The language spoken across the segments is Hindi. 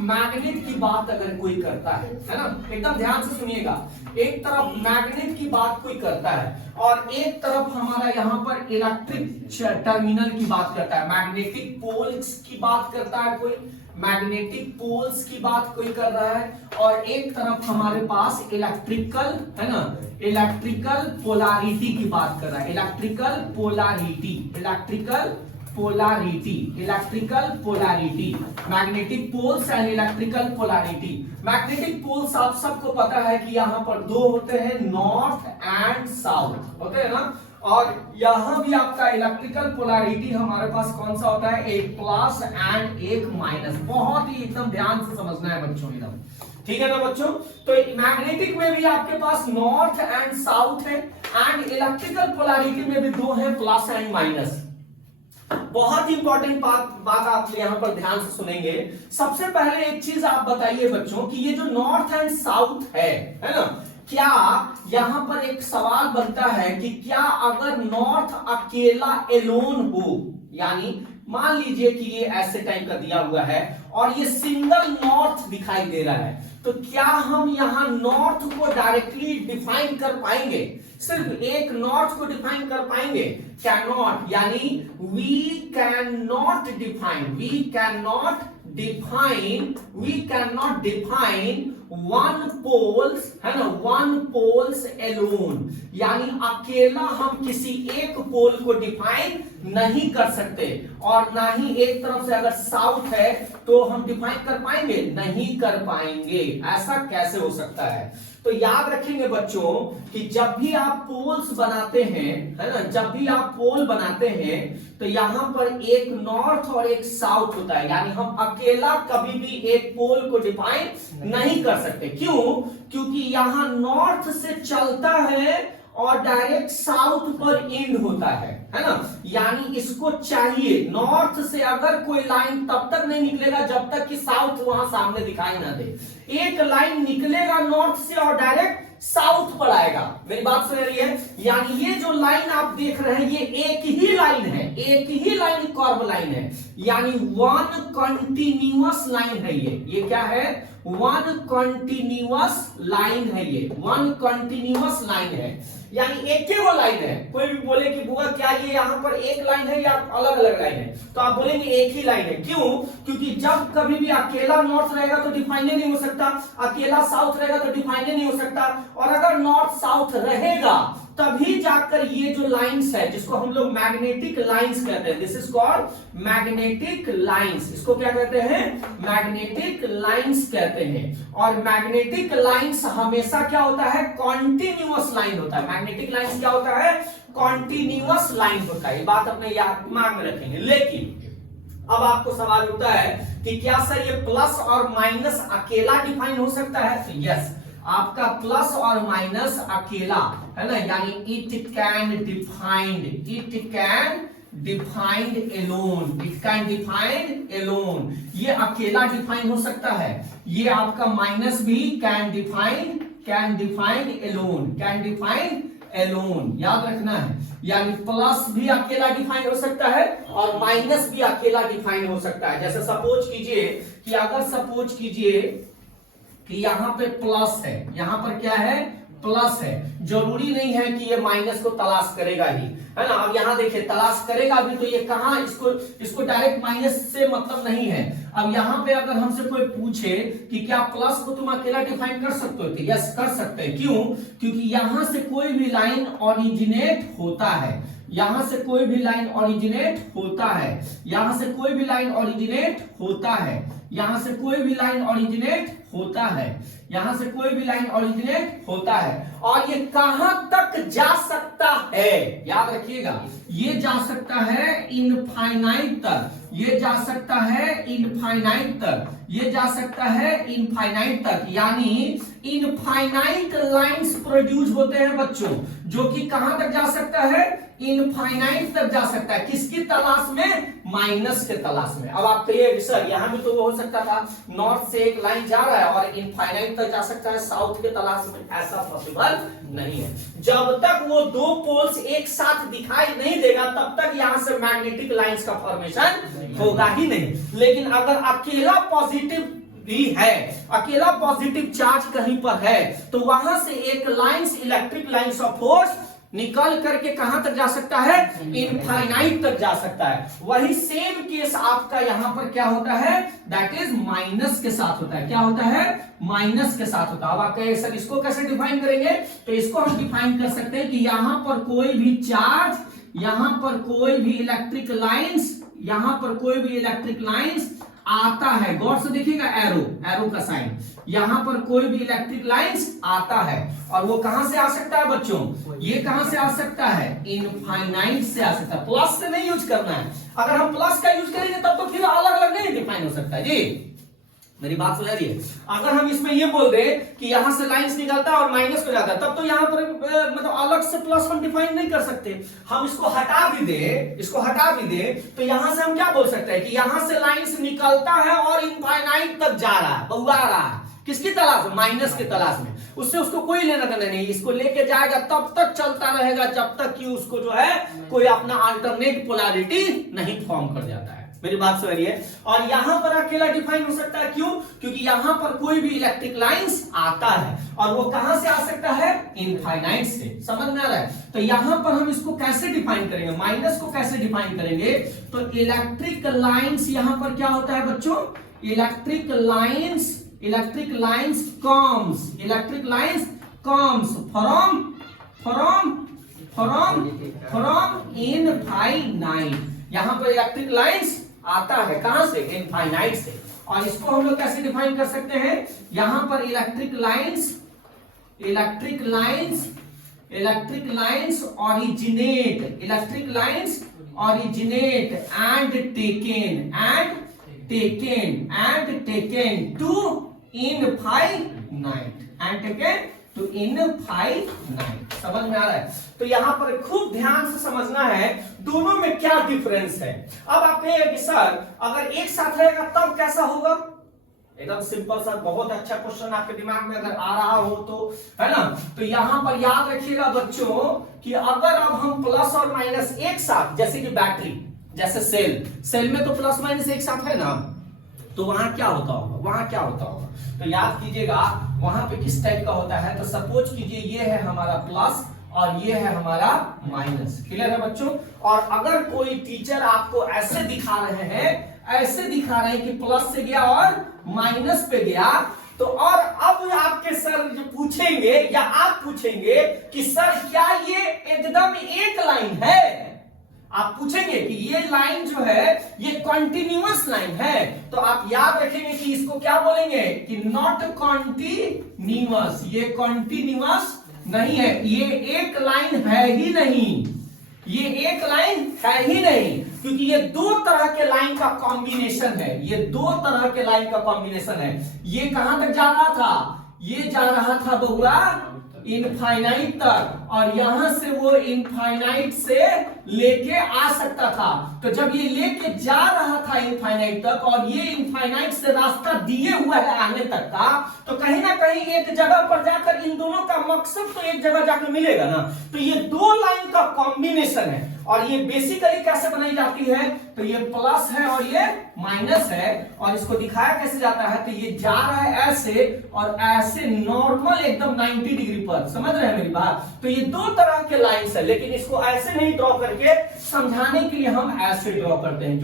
मैग्नेट की बात अगर कोई करता है ना, एकदम ध्यान से सुनिएगा, एक तरफ मैग्नेट की बात कोई करता है और एक तरफ हमारा यहाँ पर इलेक्ट्रिक टर्मिनल की बात करता है, मैग्नेटिक पोल्स की बात करता है कोई, मैग्नेटिक पोल्स की बात कोई कर रहा है, और एक तरफ हमारे पास इलेक्ट्रिकल है ना, इलेक्ट्रिकल पोलैरिटी की बात कर रहा है, electrical polarity, electrical polarity, electrical polarity, magnetic poles and electrical polarity. Magnetic poles आप सबको पता है कि यहाँ पर दो होते हैं, नॉर्थ एंड साउथ होते हैं ना, और यहां भी आपका इलेक्ट्रिकल पोलैरिटी हमारे पास कौन सा होता है, एक प्लस एंड एक माइनस। बहुत ही एकदम ध्यान से समझना है बच्चों, एकदम ठीक है ना बच्चों। तो मैग्नेटिक में भी आपके पास नॉर्थ एंड साउथ है, एंड इलेक्ट्रिकल पोलैरिटी में भी दो है, प्लस एंड माइनस। बहुत इंपॉर्टेंट बात आप यहां पर ध्यान से सुनेंगे। सबसे पहले एक चीज आप बताइए बच्चों कि ये जो नॉर्थ एंड साउथ है ना, क्या यहां पर एक सवाल बनता है कि क्या अगर नॉर्थ अकेला एलोन हो, यानी मान लीजिए कि ये ऐसे टाइप का दिया हुआ है और ये सिंगल नॉर्थ दिखाई दे रहा है, तो क्या हम यहां नॉर्थ को डायरेक्टली डिफाइन कर पाएंगे, सिर्फ एक नॉर्थ को डिफाइन कर पाएंगे, कैन नॉट, यानी we can not define one poles है ना, वन पोल्स एलोन, यानी अकेला हम किसी एक पोल को डिफाइन नहीं कर सकते, और ना ही एक तरफ से अगर साउथ है तो हम डिफाइन कर पाएंगे, नहीं कर पाएंगे। ऐसा कैसे हो सकता है? तो याद रखेंगे बच्चों कि जब भी आप पोल्स बनाते हैं है ना, जब भी आप पोल बनाते हैं तो यहां पर एक नॉर्थ और एक साउथ होता है, यानी हम अकेला कभी भी एक पोल को डिफाइन नहीं कर सकते। क्यों? क्योंकि यहां नॉर्थ से चलता है और डायरेक्ट साउथ पर एंड होता है ना, यानी इसको चाहिए नॉर्थ से अगर कोई लाइन तब तक नहीं निकलेगा जब तक कि साउथ वहां सामने दिखाई ना दे। एक लाइन निकलेगा नॉर्थ से और डायरेक्ट साउथ पर आएगा। मेरी बात सुन रही है? यानी ये जो लाइन आप देख रहे हैं ये एक ही लाइन है, एक ही लाइन कर्व लाइन है, यानी वन कंटिन्यूअस लाइन है। ये क्या है? वन कंटिन्यूअस लाइन है, ये वन कंटिन्यूअस लाइन है, यानी एक ही वो लाइन है। कोई भी बोले कि बुआ क्या ये यहाँ पर एक लाइन है या अलग अलग लाइन है, तो आप बोलेंगे एक ही लाइन है। क्यों? क्योंकि जब कभी भी अकेला नॉर्थ रहेगा तो डिफाइन नहीं हो सकता, अकेला साउथ रहेगा तो डिफाइन नहीं हो सकता, और अगर नॉर्थ साउथ रहेगा तभी जाकर ये जो लाइंस है जिसको हम लोग मैग्नेटिक लाइंस कहते हैं, this is called magnetic lines. इसको क्या कहते हैं? मैग्नेटिक लाइंस कहते हैं। और मैग्नेटिक लाइंस हमेशा क्या होता है? कॉन्टिन्यूअस लाइन होता है। मैग्नेटिक लाइंस क्या होता है? कॉन्टिन्यूअस लाइन होता है। ये बात अपने याद दिमाग में रखेंगे। लेकिन अब आपको सवाल उठता है कि क्या सर ये प्लस और माइनस अकेला डिफाइन हो सकता है? तो यस, आपका प्लस और माइनस अकेला है ना, यानी इट कैन डिफाइंड एलोन, ये अकेला डिफाइन हो सकता है। ये आपका माइनस भी कैन डिफाइंड एलोन, याद रखना है। यानी प्लस भी अकेला डिफाइन हो सकता है और माइनस भी अकेला डिफाइन हो सकता है। जैसे सपोज कीजिए कि यहां पे प्लस है, यहां पर क्या है? प्लस है। जरूरी नहीं है कि ये माइनस को तलाश करेगा ही, है ना। अब यहां देखिए तलाश करेगा भी तो ये कहां, इसको डायरेक्ट माइनस से मतलब नहीं है। अब यहां पे अगर हमसे कोई पूछे कि क्या प्लस को तुम अकेला डिफाइन कर सकते हो, तो यस कर सकते हैं। क्यों? क्योंकि यहां से कोई भी लाइन ओरिजिनेट होता है, यहां से कोई भी लाइन ओरिजिनेट होता है, यहां से कोई भी लाइन ओरिजिनेट होता है, यहां से कोई भी लाइन ओरिजिनेट होता है, यहां से कोई भी लाइन ओरिजिनेट होता है। और ये कहां तक जा सकता है? याद रखिएगा, ये जा सकता है इनफाइनाइट तक, ये जा सकता है इनफाइनाइट तक, ये जा सकता है इनफाइनाइट तक, यानी इनफाइनाइट लाइंस प्रोड्यूस होते हैं बच्चों, जो कि कहां तक जा सकता है? इनफाइनाइट तक जा सकता है। किसकी तलाश में? माइनस के तलाश में। अब आप कहिए सर यहां भी तो वो हो सकता था, नॉर्थ से एक लाइन जा रहा है और इनफाइनाइट तक जा सकता है साउथ के तलाश में। ऐसा पॉसिबल नहीं है। जब तक वो दो पोल्स एक साथ दिखाई नहीं देगा तब तक यहां से मैग्नेटिक लाइंस का फॉर्मेशन होगा ही नहीं। लेकिन अगर अकेला पॉजिटिव भी है, अकेला पॉजिटिव चार्ज कहीं पर है, तो वहां से एक lines, electric lines of force निकल करके कहां तक जा सकता है, इनफाइनाइट तक जा सकता है। वही सेम केस आपका यहां पर क्या होता है, दैट इज माइनस के साथ होता है। क्या होता है, माइनस के साथ होता है। अब आप कहे सर इसको कैसे डिफाइन करेंगे, तो इसको हम डिफाइन कर सकते हैं कि यहां पर कोई भी चार्ज, यहां पर कोई भी इलेक्ट्रिक लाइंस, यहां पर कोई भी इलेक्ट्रिक लाइंस आता है, गौर से देखिएगा एरो, एरो का साइन, यहां पर कोई भी इलेक्ट्रिक लाइंस आता है, और वो कहां से आ सकता है बच्चों, ये कहां से आ सकता है, इनफाइनाइट से आ सकता है। प्लस से नहीं यूज करना है, अगर हम प्लस का यूज करेंगे तब तो फिर अलग अलग नहीं डिफाइन हो सकता है जी। मेरी बात समझ रही है। अगर हम इसमें ये बोल दे कि यहां से लाइंस निकलता है और माइनस को जाता है, तब तो यहां पर मतलब अलग से प्लस हम डिफाइन नहीं कर सकते। हम इसको हटा भी दे, इसको हटा भी दे, तो यहां से हम क्या बोल सकते हैं कि यहां से लाइंस निकलता है और इनफाइनाइट तक जा रहा है, बहुआ रहा है, किसकी तलाश में, माइनस की तलाश में। उससे उसको कोई लेना देना नहीं, इसको लेके जाएगा तब तक चलता रहेगा जब तक कि उसको जो है कोई अपना अल्टरनेट पोलैरिटी नहीं फॉर्म कर जाता है। मेरी बात समझ रही है। और यहां पर अकेला डिफाइन हो सकता है, क्यों, क्योंकि यहां पर कोई भी इलेक्ट्रिक लाइंस आता है, और वो कहां से आ सकता है, इनफाइनाइट से। समझ में आ रहा है। तो यहां पर हम इसको कैसे डिफाइन करेंगे, माइनस को कैसे डिफाइन करेंगे, तो इलेक्ट्रिक लाइंस यहां पर क्या होता है बच्चों, electric lines comes, electric lines comes from infinite. यहां पर इलेक्ट्रिक लाइंस आता है कहां से, इनफाइनाइट से। और इसको हम लोग कैसे डिफाइन कर सकते हैं, यहां पर electric lines originate and taken to infinite. समझ में आ रहा है। तो यहां पर खूब ध्यान से समझना है दोनों में क्या डिफरेंस है। अब आप कहेंगे कि सर अगर एक साथ रहेगा तब कैसा होगा, एकदम सिंपल सा, बहुत अच्छा क्वेश्चन आपके दिमाग में अगर आ रहा हो तो, है ना। तो यहां पर याद रखिएगा बच्चों कि अगर अब हम प्लस और माइनस एक साथ, जैसे कि बैटरी, जैसे सेल में तो प्लस माइनस एक साथ है ना, तो वहां क्या होता होगा, तो याद कीजिएगा वहां पे किस टाइप का होता है। तो सपोज कीजिए ये है हमारा प्लस और ये है हमारा माइनस। क्लियर है बच्चों। और अगर कोई टीचर आपको ऐसे दिखा रहे हैं कि प्लस से गया और माइनस पे गया, तो और अब आपके सर जो पूछेंगे या आप पूछेंगे कि सर क्या ये एकदम एक लाइन है, आप पूछेंगे कि ये लाइन जो है ये कॉन्टिन्यूअस लाइन है, तो आप याद रखेंगे कि इसको क्या बोलेंगे कि नॉट कॉन्टिन्यूअस, ये कॉन्टिन्यूअस नहीं है, ये एक लाइन है ही नहीं, क्योंकि ये दो तरह के लाइन का कॉम्बिनेशन है, ये कहां तक जा रहा था, ये जा रहा था बउआ इनफाइनाइट तक, और यहां से वो इनफाइनाइट से लेके आ सकता था। तो जब ये लेके जा रहा था इनफाइनाइट तक और ये इनफाइनाइट से रास्ता दिए हुआ है आने तक का, तो कहीं ना कहीं एक जगह पर जाकर इन दोनों का मकसद तो एक जगह जाकर मिलेगा ना। तो ये दो लाइन का कॉम्बिनेशन है, और ये बेसिकली कैसे बनाई जाती है, तो ये प्लस है और ये माइनस है, और इसको दिखाया कैसे जाता है, तो ये जा रहा है ऐसे और ऐसे नॉर्मल एकदम 90 डिग्री पर। समझ रहे हैं मेरी बात। तो ये दो तरह के लाइंस है, लेकिन इसको ऐसे नहीं ड्रॉ करके समझाने के लिए हम ऐसे ड्रॉ करते हैं,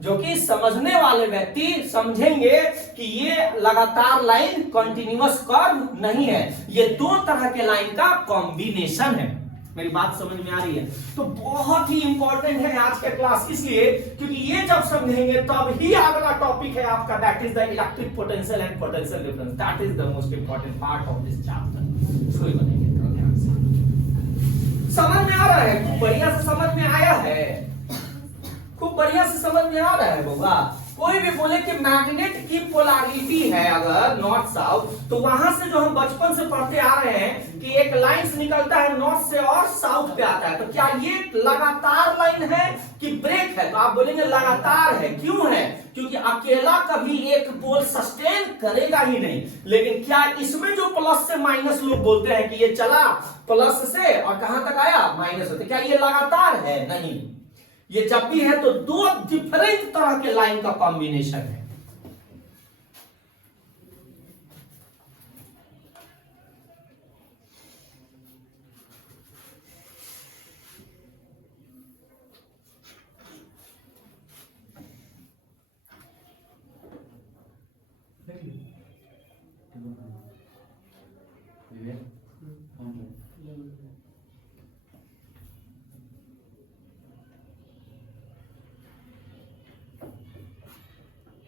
जो कि समझने वाले व्यक्ति समझेंगे कि ये लगातार लाइन कंटिन्यूअस कर्व नहीं है, ये दो तरह के लाइन का कॉम्बिनेशन है। मेरी बात समझ में आ रही है। तो बहुत ही इंपॉर्टेंट है आज का क्लास, इसलिए क्योंकि ये जब समझेंगे तब ही अगला टॉपिक है आपका, that is the electric potential and potential difference. That is the most important part of this chapter. इसको बनेंगे ध्यान से। समझ में आ रहा है, खूब बढ़िया से समझ में आया है, खूब बढ़िया से समझ में आ रहा है बउआ। कोई भी बोले कि मैग्नेट की पोलैरिटी है अगर नॉर्थ साउथ, तो वहां से जो हम बचपन से पढ़ते आ रहे हैं कि एक लाइन निकलता है नॉर्थ से और साउथ पे आता है, तो क्या ये लगातार लाइन है कि ब्रेक है, तो आप बोलेंगे लगातार है। क्यों है, क्योंकि अकेला कभी एक पोल सस्टेन करेगा ही नहीं। लेकिन क्या इसमें जो प्लस से माइनस लोग बोलते हैं कि ये चला प्लस से और कहां तक आया, माइनस होते, क्या ये लगातार है, नहीं। ये जब भी है तो दो डिफरेंट तरह के लाइन का कॉम्बिनेशन है।